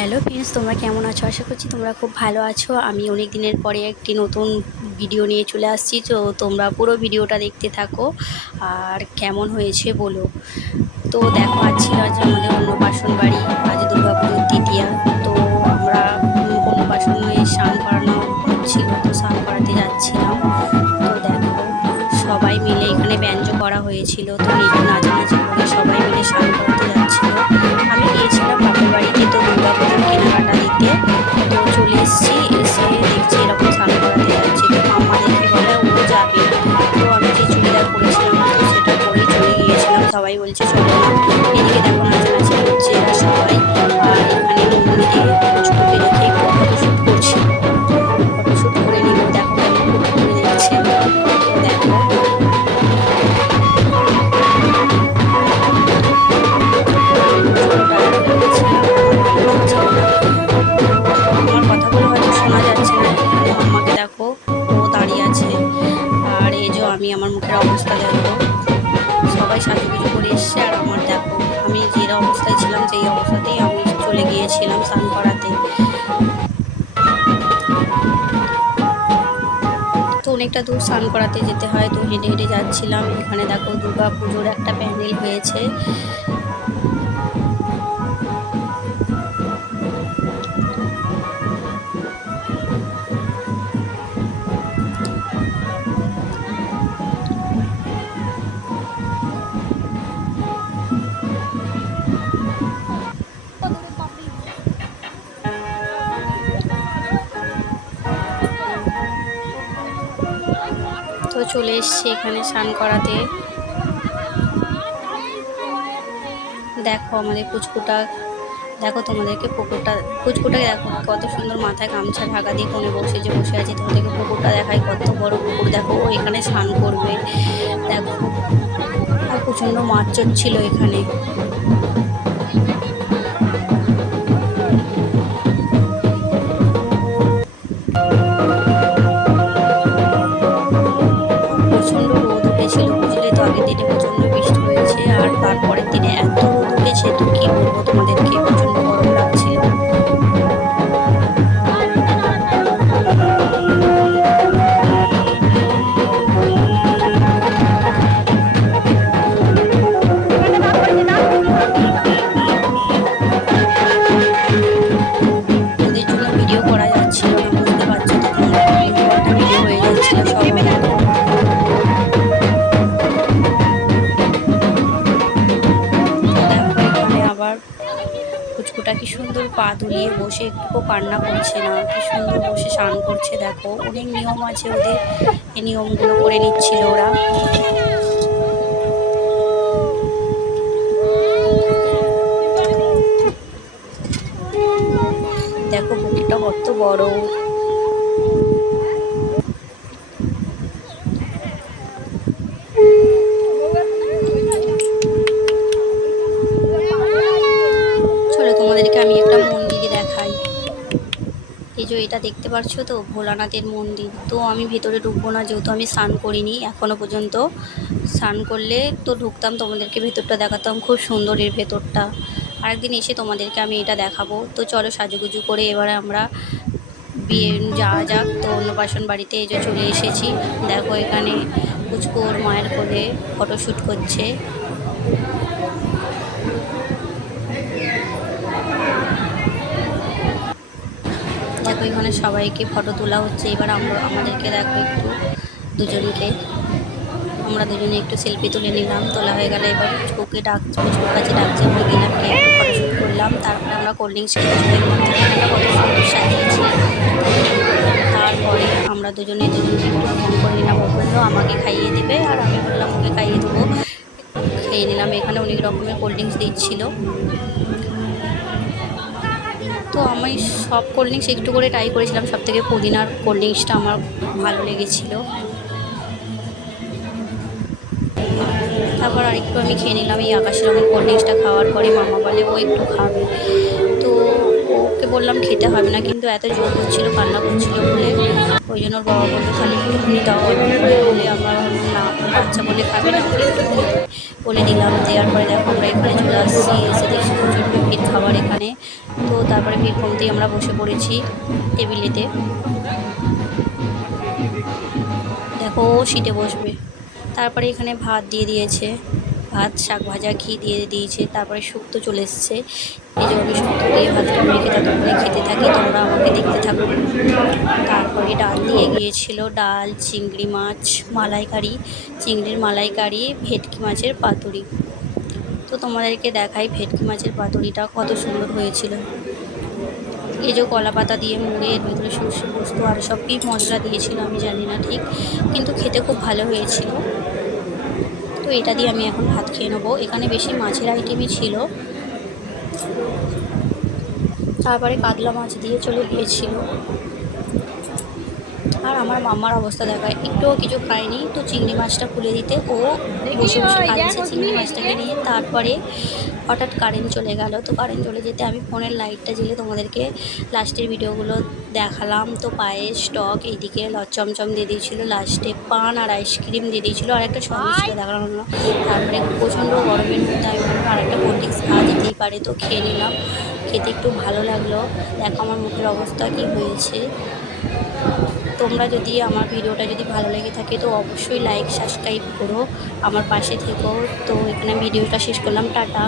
Hello friends, তোমরা কেমন আছো? আশা করছি তোমরা খুব ভালো আছো। আমি অনেক দিনের পরে একটি নতুন ভিডিও নিয়ে চলে আসছি, তো তোমরা পুরো ভিডিওটা দেখতে থাকো। আর কেমন হয়েছে বলো। তো দেখো, আজ ছিল আজ আমাদের অন্নপ্রাশন বাড়ি, আজ দুর্গাপুরের তৃতীয়া তো আমরা অন্নপ্রাশনে স্নান করানো ছিল তো স্নান করাতে যাচ্ছিলাম। তো দেখো, সবাই মিলে এখানে ব্যঞ্জ করা হয়েছিল, তো নাচানাচি করে সবাই মিলে স্নান সবাই বলছে চলো এদিকে দেখো নাচানাচি করছে এরা সবাই আর এখানে অবস্থায় এই অবস্থাতেই আমি চলে গিয়েছিলাম স্নান করাতে। তো অনেকটা দূর স্নান করাতে যেতে হয়, তো হেঁটে হেঁটে যাচ্ছিলাম। এখানে দেখো দুর্গা পুজোর একটা প্যান্ডেল হয়েছে। তো চলে এসছি এখানে স্নান করাতে। দেখো আমাদের পুচকুটা দেখো তোমাদেরকে পুকুরটা পুচকুটাকে দেখো কত সুন্দর মাথায় গামছা ঢাকা দিয়ে কোণে বসে যে বসে আছে, তোমাদেরকে পুকুরটা দেখায় কত বড় পুকুর। দেখো ও এখানে স্নান করবে। দেখো, আর প্রচণ্ড মাছ ছিল এখানে। পা দুলিয়ে বসে, একটুকু কান্না করছে না। কি সুন্দর বসে স্নান করছে, দেখো। অনেক নিয়ম আছে ওদের। এই নিয়মগুলো করে নিচ্ছিল ওরা। দেখো পুকুরটা কত বড়। তোমাদেরকে আমি একটা যে এটা দেখতে পাচ্ছ তো, ভোলানাথের মন্দির। তো আমি ভেতরে ঢুকবো না, যেহেতু আমি স্নান করিনি এখনও পর্যন্ত। স্নান করলে তো ঢুকতাম, তোমাদেরকে ভেতরটা দেখাতাম, খুব সুন্দর এর ভেতরটা। আরেকদিন এসে তোমাদেরকে আমি এটা দেখাবো। তো চলো সাজুগুজু করে এবারে আমরা বিয়ে যাওয়া যাক, তো অন্নপ্রাশন বাড়িতে এই যে চলে এসেছি। দেখো এখানে পুচকোর মায়ের কোলে ফটোশ্যুট করছে। দেখো এখানে সবাইকে ফটো তোলা হচ্ছে। এবার আমরা আমাদেরকে দেখো একটু দুজনকে। আমরা দুজনে একটু সেলফি তুলে নিলাম। তোলা হয়ে গেলে এবার পুচকুকে ডাক পুচকুর কাছে ডাকছে আমরা দিনাকে একটু ফটোশ্যুট করলাম। তারপরে আমরা কোল্ড ড্রিঙ্কস খেতে চলে গেলাম। কত সুন্দর সাজিয়েছি। তারপরে আমরা দুজনে দুজনকে একটু ফোন করে নিলাম। ও বলল, আমাকে খাইয়ে দেবে। আর আমি বললাম, ওকে খাইয়ে দেবো। খেয়ে নিলাম। এখানে অনেক রকমের কোল্ড ড্রিঙ্কস দিচ্ছিল। তো আমি সব কোল্ড ড্রিঙ্কস একটু করে ট্রাই করেছিলাম। সব থেকে পুদিনার কোল্ড ড্রিঙ্কসটা আমার ভালো লেগেছিল। তারপর আরেকটু আমি খেয়ে নিলাম। এই আকাশি রঙের কোল্ড ড্রিঙ্কসটা খাওয়ার পরে মামা বলে, ও একটু খাবে। ওকে বললাম খেতে হবে না, কিন্তু এত জোর করছিল, কান্না করছিল বলে। ওই জন্য ওর বাবা বলল, তাহলে একটুখানি দাও। বলে আমরা না, বাচ্চা বলে খাবে না একটুখানি বলে দিলাম, দেওয়ার পরে দেখো আমরা এখানে চলে আসছি, এসে দেখছি প্রচণ্ড ভিড় খাবার এখানে। তো তারপরে ভিড় কমতেই আমরা বসে পড়েছি টেবিলেতে। দেখো, ও সিটে বসবে। তারপরে এখানে ভাত দিয়ে দিয়েছে। ভাত, শাক ভাজা, ঘি দিয়ে দিয়েছে। তারপরে শুক্তো চলে এসছে। এই আমি শুক্তো দিয়ে ভাতটা মেখে ততক্ষণে খেতে থাকি, তোমরা আমাকে দেখতে থাকো। তারপরে ডাল দিয়ে গিয়েছিল, ডাল, চিংড়ি মাছ, মালাইকারি, চিংড়ির মালাইকারি, ভেটকি মাছের পাতুরি। তো তোমাদেরকে দেখাই ভেটকি মাছের পাতুরিটা কত সুন্দর হয়েছিল। এই যে কলা পাতা দিয়ে মুড়ে, এর ভিতরে সর্ষে পোস্ত, আর সব কি মশলা দিয়েছিল আমি জানি না ঠিক, কিন্তু খেতে খুব ভালো হয়েছিল। তো এটা দিয়ে আমি এখন ভাত খেয়ে নেব। এখানে বেশি মাছের আইটেমই ছিল। তারপরে কাতলা মাছ দিয়ে চলে গিয়েছিল। আর আমার মাম্মার অবস্থা দেখায়। একটুও কিছু খায়নি তো চিংড়ি মাছটা খুলে দিতে ও বসে বসে খাচ্ছে চিংড়ি মাছটাকে নিয়ে। তারপরে হঠাৎ কারেন্ট চলে গেল তো কারেন্ট চলে যেতে আমি ফোনের লাইটটা জ্বেলে তোমাদেরকে লাস্টের ভিডিওগুলো দেখালাম। তো পায়েস স্টক এইদিকে চমচম দিয়ে দিয়েছিলো লাস্টে পান আর আইসক্রিম দিয়ে দিয়েছিলো। আর একটা সন্দেশ ছিল দেখালাম তারপরে প্রচণ্ড গরমের মধ্যে আমি আর একটা কোল্ড ড্রিঙ্কস খাওয়া যেতেই পারে তো খেয়ে নিলাম। খেতে একটু ভালো লাগল। দেখো আমার মুখের অবস্থা কী হয়েছে। তোমরা যদি আমার ভিডিওটা যদি ভালো লেগে থাকে, তো অবশ্যই লাইক সাবস্ক্রাইব করো। আমার পাশে থেকো। তো এখানে ভিডিওটা শেষ করলাম। টাটা।